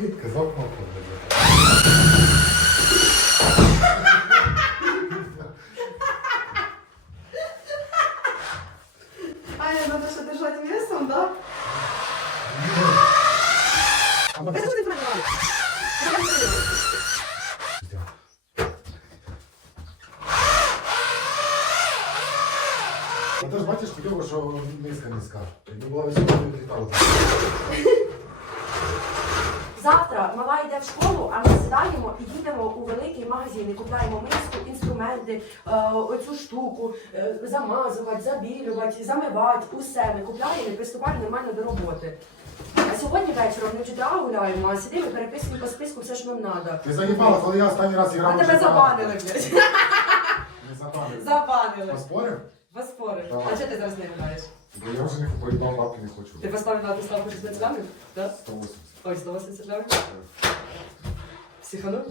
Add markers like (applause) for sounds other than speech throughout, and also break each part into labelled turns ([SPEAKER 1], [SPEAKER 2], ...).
[SPEAKER 1] Казав кнопку.
[SPEAKER 2] Аня, надо ще держати весом, да?
[SPEAKER 1] Ну,
[SPEAKER 2] ж ти
[SPEAKER 1] бачиш хотіло, що низька низька. Якби була висока, то літала.
[SPEAKER 3] Завтра мала йде в школу, а ми сідаємо і їдемо у великий магазин і купляємо миску, інструменти, е, оцю штуку, е, замазувати, забілювати, замивати, усе. Ми купляємо і приступаємо нормально до роботи. А сьогодні вечором не вчителя гуляємо, а сидимо і переписуємо по списку все, що нам треба.
[SPEAKER 1] Ти заїбала, коли я останній раз
[SPEAKER 3] А
[SPEAKER 1] грав.
[SPEAKER 3] тебе забанили, блядь.
[SPEAKER 1] Не забанили.
[SPEAKER 3] Забанили.
[SPEAKER 1] Поспорив?
[SPEAKER 3] Поспори.
[SPEAKER 1] Давай.
[SPEAKER 3] А чого ти зараз не гуляєш?
[SPEAKER 1] Бо я вже не проїбав бабки не хочу.
[SPEAKER 3] Ти поставив на ставку 60 грамів? Так?
[SPEAKER 1] 180.
[SPEAKER 3] Ой, 180 грамів? Психанув?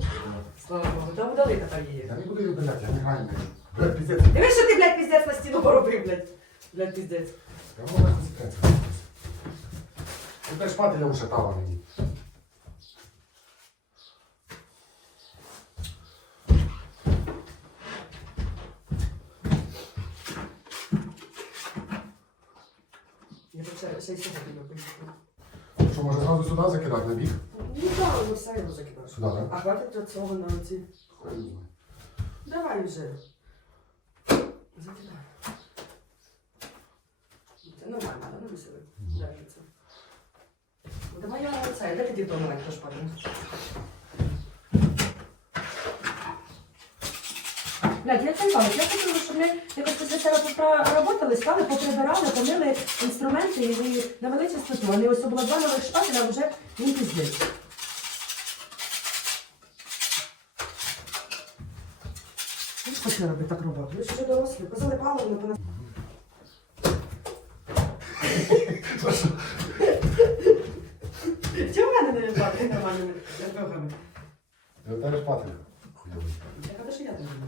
[SPEAKER 3] Слава Богу. Та удали тепер її.
[SPEAKER 1] Я не буду її, блядь, я не нею. Блядь, піздець.
[SPEAKER 3] Дивись, що ти, блядь, піздець на стіну поробив, блядь. Блядь, піздець.
[SPEAKER 1] Я можу на концентрацію. Ти теж шпателя ушатала мені.
[SPEAKER 3] Я тут ще, й сьогодні робив.
[SPEAKER 1] Що, може зразу сюди закидати на бік?
[SPEAKER 3] Ну так, ми все його закидав.
[SPEAKER 1] Сюди, так?
[SPEAKER 3] А хватить для цього на
[SPEAKER 1] оці.
[SPEAKER 3] Давай вже. Закидай. Це нормально, не весело. Держиться. це. Давай я оце. Де ти дів маленька шпарина? Блядь, я це кажу, я хотіла, щоб ми якось після себе поработали, стали, поприбирали, помили інструменти і навели чистоту. Вони ось було два нових шпателя, а вже він піздець. Ви ж хочете робити так роботу? Ви ж вже дорослі, позалипали, воно понад... Чого в мене не лежати нормальними?
[SPEAKER 1] Я теж шпатель. Хуйовий.
[SPEAKER 3] Я кажу, що я не знаю.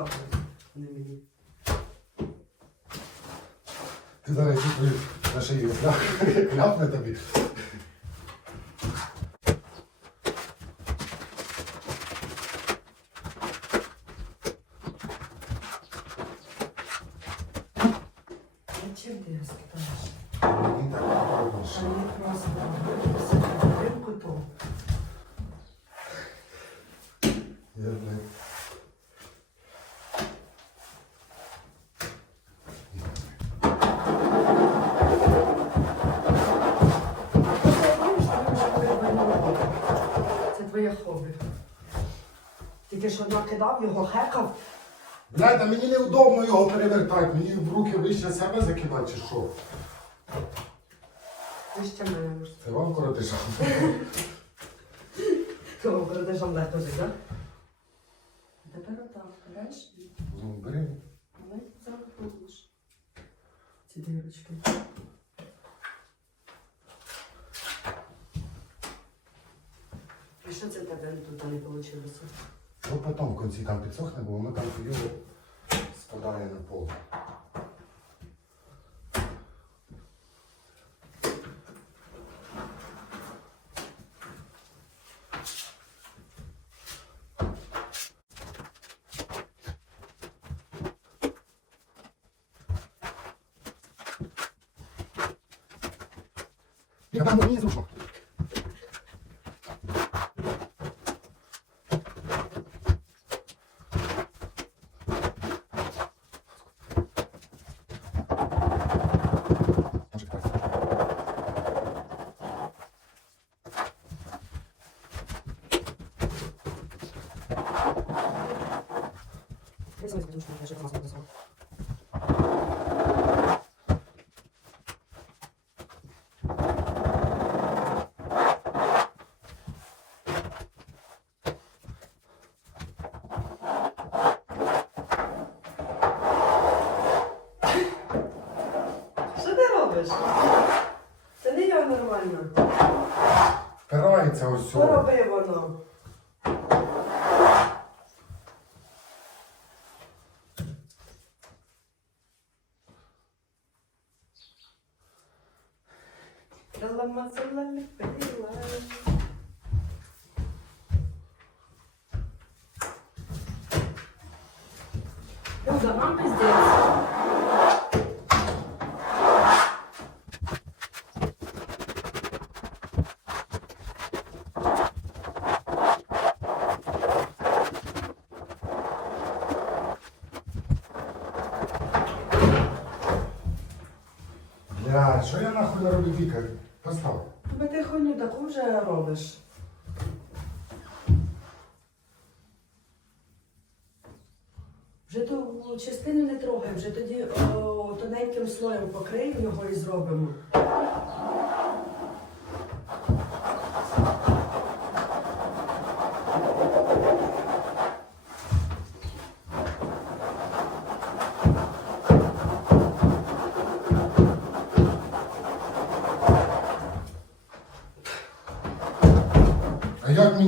[SPEAKER 3] Що це діло шпати, а не мені.
[SPEAKER 1] Ти зараз на шиї кляпне тобі.
[SPEAKER 3] Зачем ти його скидаєш?
[SPEAKER 1] Мені так прикольно.
[SPEAKER 3] А мені просто рибку то.
[SPEAKER 1] Я, блядь,
[SPEAKER 3] Це твоє хобі. Тільки що накидав його, хекав.
[SPEAKER 1] Блядь, та мені неудобно його перевертати. Мені в руки вище себе закидати, чи що?
[SPEAKER 3] Ти ще мене.
[SPEAKER 1] Це вам коротиша. (laughs)
[SPEAKER 3] Кого передержав легко жити, так? Тепер отак, береш і
[SPEAKER 1] Ну, бери.
[SPEAKER 3] ми закрутиш. Ці дірочки. І що це тебе тут не вийшло?
[SPEAKER 1] Ну, потім в кінці там підсохне, бо воно там хуйово спадає на пол. Я там мені зручно. Може, так.
[SPEAKER 3] Я саме скажу, що я ще класно писав. Що ти робиш? Це не я нормально.
[SPEAKER 1] Впирається ось
[SPEAKER 3] Що
[SPEAKER 1] сюди.
[SPEAKER 3] робив зелених пилень. Ну, Люда, вам
[SPEAKER 1] пиздець. Що я нахуй роблю пікарю? Постав.
[SPEAKER 3] Тебе ти хуйню таку вже робиш. Вже ту частину не трогай, вже тоді о, тоненьким слоєм покриємо його і зробимо.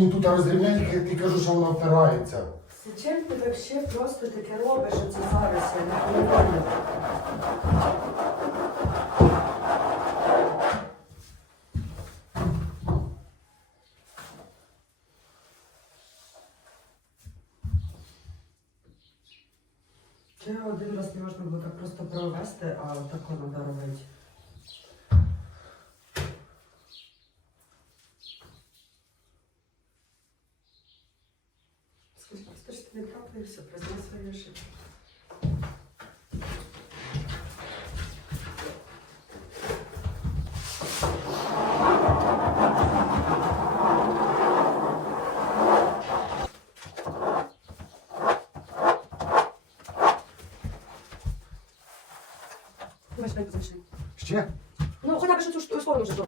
[SPEAKER 1] Мені тут розрівняти, як ти кажу, що вона впирається?
[SPEAKER 3] Зачем ти вообще просто таке робиш оце зараз, я не розумію. Чи один раз не можна було так просто провести, а тако треба робити? Не все, признай свої ошибки.
[SPEAKER 1] Ще?
[SPEAKER 3] Ну, хоча б що цю сторону вже